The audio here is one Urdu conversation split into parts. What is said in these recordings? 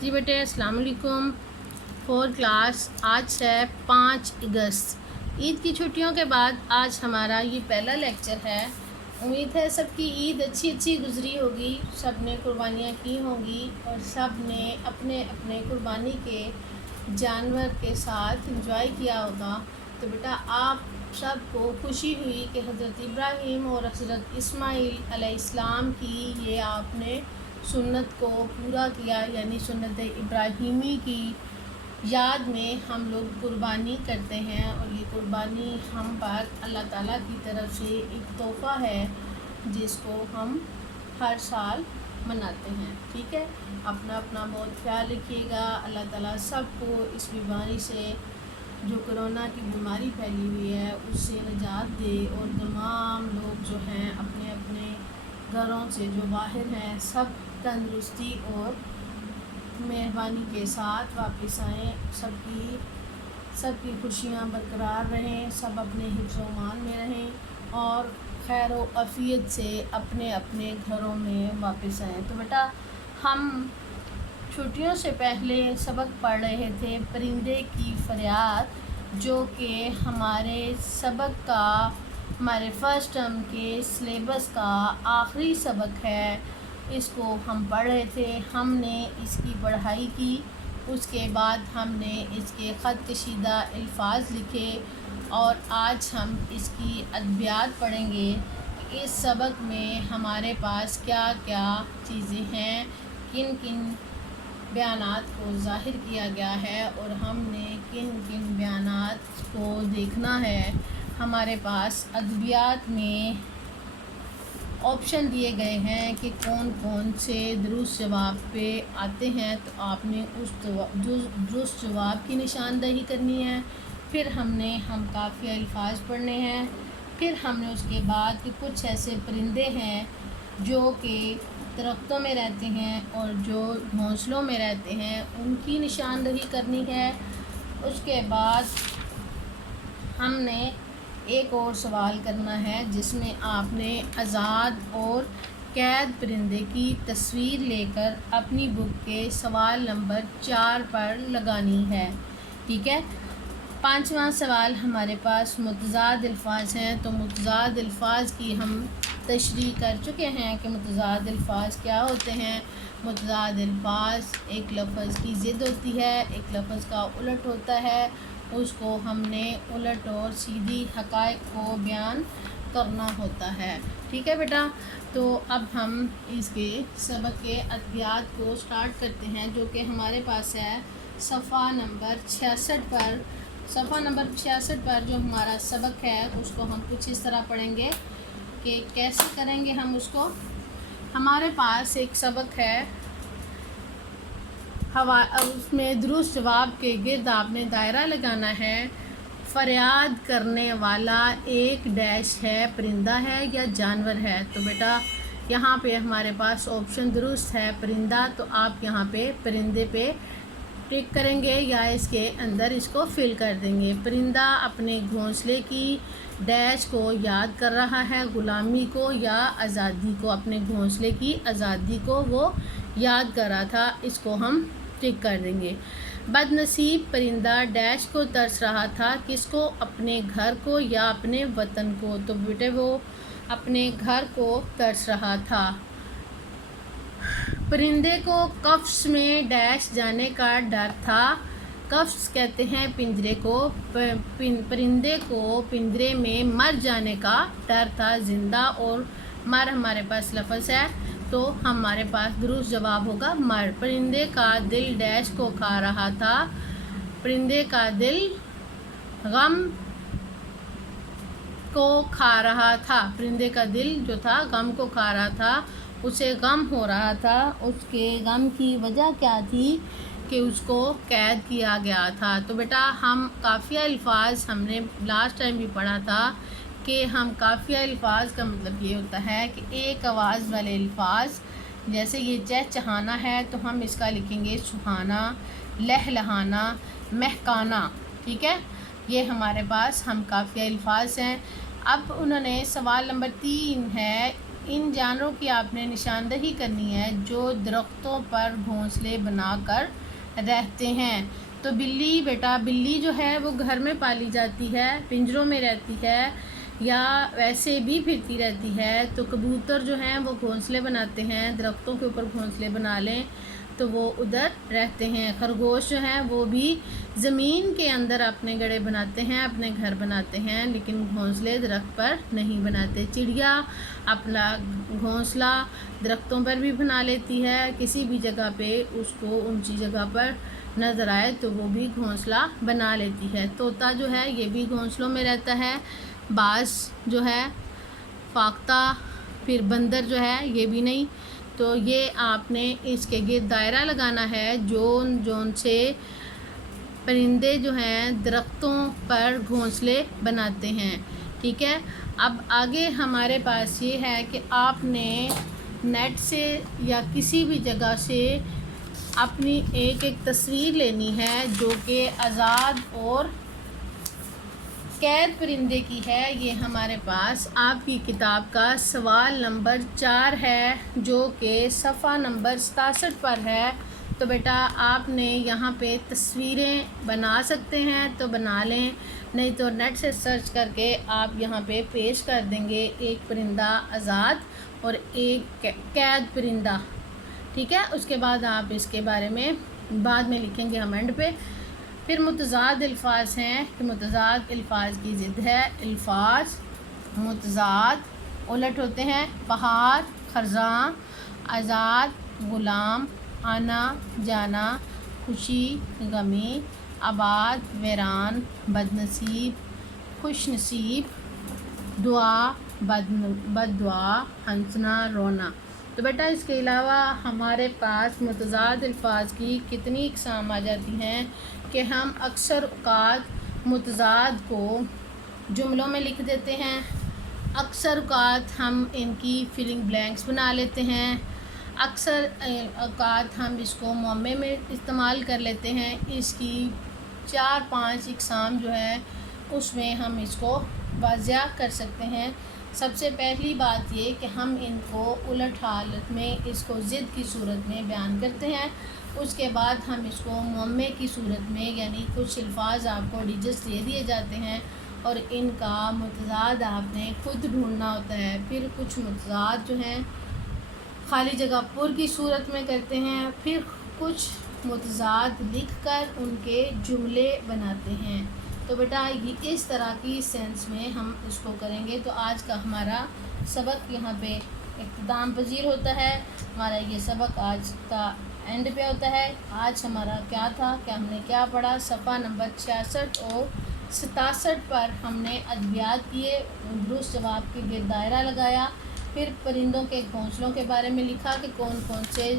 جی بیٹے السلام علیکم۔ 4 کلاس آج ہے 5 اگست، عید کی چھٹیوں کے بعد آج ہمارا یہ پہلا لیکچر ہے۔ امید ہے سب کی عید اچھی گزری ہوگی، سب نے قربانیاں کی ہوں گی اور سب نے اپنے اپنے قربانی کے جانور کے ساتھ انجوائے کیا ہوگا۔ تو بیٹا آپ سب کو خوشی ہوئی کہ حضرت ابراہیم اور حضرت اسماعیل علیہ السلام کی یہ آپ نے سنت کو پورا کیا، یعنی سنت ابراہیمی کی یاد میں ہم لوگ قربانی کرتے ہیں، اور یہ قربانی ہم پر اللہ تعالیٰ کی طرف سے ایک تحفہ ہے جس کو ہم ہر سال مناتے ہیں۔ ٹھیک ہے، اپنا اپنا بہت خیال رکھیے گا۔ اللہ تعالیٰ سب کو اس بیماری سے، جو کرونا کی بیماری پھیلی ہوئی ہے، اس سے نجات دے، اور تمام لوگ جو ہیں اپنے اپنے گھروں سے جو باہر ہیں سب تندرستی اور مہربانی کے ساتھ واپس آئیں، سب کی خوشیاں برقرار رہیں، سب اپنے حفظ و امان میں رہیں اور خیر و عافیت سے اپنے اپنے گھروں میں واپس آئیں۔ تو بیٹا ہم چھٹیوں سے پہلے سبق پڑھ رہے تھے پرندے کی فریاد، جو کہ ہمارے سبق کا، ہمارے فرسٹ ٹرم کے سلیبس کا آخری سبق ہے۔ اس کو ہم پڑھ رہے تھے، ہم نے اس کی پڑھائی کی، اس کے بعد ہم نے اس کے خط کشیدہ الفاظ لکھے، اور آج ہم اس کی ادبیات پڑھیں گے کہ اس سبق میں ہمارے پاس کیا کیا چیزیں ہیں، کن کن بیانات کو ظاہر کیا گیا ہے اور ہم نے کن کن بیانات کو دیکھنا ہے۔ ہمارے پاس ادبیات میں آپشن دیے گئے ہیں کہ کون کون سے درست جواب پہ آتے ہیں، تو آپ نے اس درست جواب کی نشاندہی کرنی ہے۔ پھر ہم قافیہ الفاظ پڑھنے ہیں، پھر ہم نے اس کے بعد کہ کچھ ایسے پرندے ہیں جو کہ درختوں میں رہتے ہیں اور جو گھونسلوں میں رہتے ہیں، ان کی نشاندہی کرنی ہے۔ اس کے بعد ہم نے ایک اور سوال کرنا ہے جس میں آپ نے آزاد اور قید پرندے کی تصویر لے کر اپنی بک کے سوال نمبر 4 پر لگانی ہے۔ ٹھیک ہے، 5واں سوال ہمارے پاس متضاد الفاظ ہیں، تو متضاد الفاظ کی ہم تشریح کر چکے ہیں کہ متضاد الفاظ کیا ہوتے ہیں۔ متضاد الفاظ ایک لفظ کی ضد ہوتی ہے، ایک لفظ کا الٹ ہوتا ہے، اس کو ہم نے الٹ اور سیدھی حقائق کو بیان کرنا ہوتا ہے۔ ٹھیک ہے بیٹا، تو اب ہم اس کے سبق کے ادبیات کو سٹارٹ کرتے ہیں، جو کہ ہمارے پاس ہے صفحہ نمبر 66 پر۔ صفحہ نمبر 66 پر جو ہمارا سبق ہے اس کو ہم کچھ اس طرح پڑھیں گے کہ کیسے کریں گے ہم اس کو۔ ہمارے پاس ایک سبق ہے، اس میں درست جواب کے گرد آپ نے دائرہ لگانا ہے۔ فریاد کرنے والا ایک ڈیش ہے، پرندہ ہے یا جانور ہے؟ تو بیٹا یہاں پہ ہمارے پاس آپشن درست ہے پرندہ، تو آپ یہاں پہ پرندے پہ ٹک کریں گے یا اس کے اندر اس کو فل کر دیں گے۔ پرندہ اپنے گھونسلے کی ڈیش کو یاد کر رہا ہے، غلامی کو یا آزادی کو، اپنے گھونسلے کی آزادی کو وہ یاد کر رہا تھا، اس کو ہم ٹک کر دیں گے۔ بد نصیب پرندہ ڈیش کو ترس رہا تھا، کس کو؟ اپنے گھر کو یا اپنے وطن کو؟ تو بیٹے وہ اپنے گھر کو ترس رہا تھا۔ پرندے کو قفس میں ڈیش جانے کا ڈر تھا، قفس کہتے ہیں پنجرے کو، پرندے کو پنجرے میں مر جانے کا ڈر تھا۔ زندہ اور مر ہمارے پاس لفظ ہے، تو ہمارے پاس درست جواب ہوگا مر۔ پرندے کا دل ڈیش کو کھا رہا تھا، پرندے کا دل غم کو کھا رہا تھا، پرندے کا دل جو تھا غم کو کھا رہا تھا، اسے غم ہو رہا تھا۔ اس کے غم کی وجہ کیا تھی؟ کہ اس کو قید کیا گیا تھا۔ تو بیٹا ہم قافیہ الفاظ ہم نے لاسٹ ٹائم بھی پڑھا تھا کہ ہم قافیہ الفاظ کا مطلب یہ ہوتا ہے کہ ایک آواز والے الفاظ، جیسے یہ چہچہانا ہے تو ہم اس کا لکھیں گے سہانا، لہلہانا، مہکانا۔ ٹھیک ہے، یہ ہمارے پاس ہم قافیہ الفاظ ہیں۔ اب انہوں نے سوال نمبر 3 ہے، ان جانوروں کی آپ نے نشاندہی کرنی ہے جو درختوں پر گھونسلے بنا کر رہتے ہیں۔ تو بلی بیٹا، بلی جو ہے وہ گھر میں پالی جاتی ہے، پنجروں میں رہتی ہے یا ویسے بھی پھرتی رہتی ہے۔ تو کبوتر جو ہیں وہ گھونسلے بناتے ہیں، درختوں کے اوپر گھونسلے بنا لیں تو وہ ادھر رہتے ہیں۔ خرگوش جو ہیں وہ بھی زمین کے اندر اپنے گڑھے بناتے ہیں، اپنے گھر بناتے ہیں، لیکن گھونسلے درخت پر نہیں بناتے۔ چڑیا اپنا گھونسلہ درختوں پر بھی بنا لیتی ہے، کسی بھی جگہ پہ اس کو اونچی جگہ پر نظر آئے تو وہ بھی گھونسلہ بنا لیتی ہے۔ طوطا جو ہے یہ بھی گھونسلوں میں رہتا ہے، باز جو ہے، فاختہ، پھر بندر جو ہے یہ بھی نہیں۔ تو یہ آپ نے اس کے گرد دائرہ لگانا ہے، جون سے پرندے جو ہیں درختوں پر گھونسلے بناتے ہیں، ٹھیک ہے۔ اب آگے ہمارے پاس یہ ہے کہ آپ نے نیٹ سے یا کسی بھی جگہ سے اپنی ایک تصویر لینی ہے جو کہ آزاد اور قید پرندے کی ہے۔ یہ ہمارے پاس آپ کی کتاب کا سوال نمبر 4 ہے جو کہ صفحہ نمبر 67 پر ہے۔ تو بیٹا آپ نے یہاں پہ تصویریں بنا سکتے ہیں تو بنا لیں، نہیں تو نیٹ سے سرچ کر کے آپ یہاں پہ پیش کر دیں گے، ایک پرندہ آزاد اور ایک قید پرندہ، ٹھیک ہے۔ اس کے بعد آپ اس کے بارے میں بعد میں لکھیں گے ہم اینڈ پہ۔ پھر متضاد الفاظ ہیں کہ متضاد الفاظ کی ضد ہے، الفاظ متضاد الٹ ہوتے ہیں، بہار، خرزاں، آزاد، غلام، آنا جانا، خوشی، غمی، آباد، ویران، بد نصیب، خوش نصیب، دعا، بد دعا، ہنسنا، رونا۔ تو بیٹا اس کے علاوہ ہمارے پاس متضاد الفاظ کی کتنی اقسام آ جاتی ہیں کہ ہم اکثر اوقات متضاد کو جملوں میں لکھ دیتے ہیں، اکثر اوقات ہم ان کی فلنگ بلینکس بنا لیتے ہیں، اکثر اوقات ہم اس کو معمے میں استعمال کر لیتے ہیں۔ اس کی 4-5 اقسام جو ہیں اس میں ہم اس کو واضح کر سکتے ہیں۔ سب سے پہلی بات یہ کہ ہم ان کو الٹ حالت میں اس کو ضد کی صورت میں بیان کرتے ہیں، اس کے بعد ہم اس کو معمے کی صورت میں، یعنی کچھ الفاظ آپ کو ڈیجٹس دے دیے جاتے ہیں اور ان کا متضاد آپ نے خود ڈھونڈنا ہوتا ہے۔ پھر کچھ متضاد جو ہیں خالی جگہ پر کی صورت میں کرتے ہیں، پھر کچھ متضاد لکھ کر ان کے جملے بناتے ہیں۔ تو بیٹا یہ اس طرح کی سینس میں ہم اس کو کریں گے۔ تو آج کا ہمارا سبق یہاں پہ اختتام پذیر ہوتا ہے، ہمارا یہ سبق آج کا اینڈ پہ ہوتا ہے۔ آج ہمارا کیا تھا کہ ہم نے کیا پڑھا، صفحہ نمبر 66 اور 67 پر ہم نے ادبیات کیے، درست جواب کے گرد دائرہ لگایا، پھر پرندوں کے گھونسلوں کے بارے میں لکھا کہ کون کون سے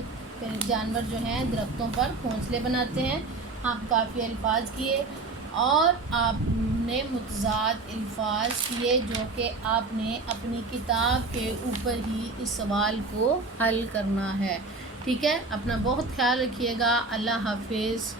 جانور جو ہیں درختوں پر گھونسلے بناتے ہیں، آپ کافی الفاظ کیے اور آپ نے متضاد الفاظ کیے جو کہ آپ نے اپنی کتاب کے اوپر ہی اس سوال کو حل کرنا ہے، ٹھیک ہے۔ اپنا بہت خیال رکھیے گا، اللہ حافظ۔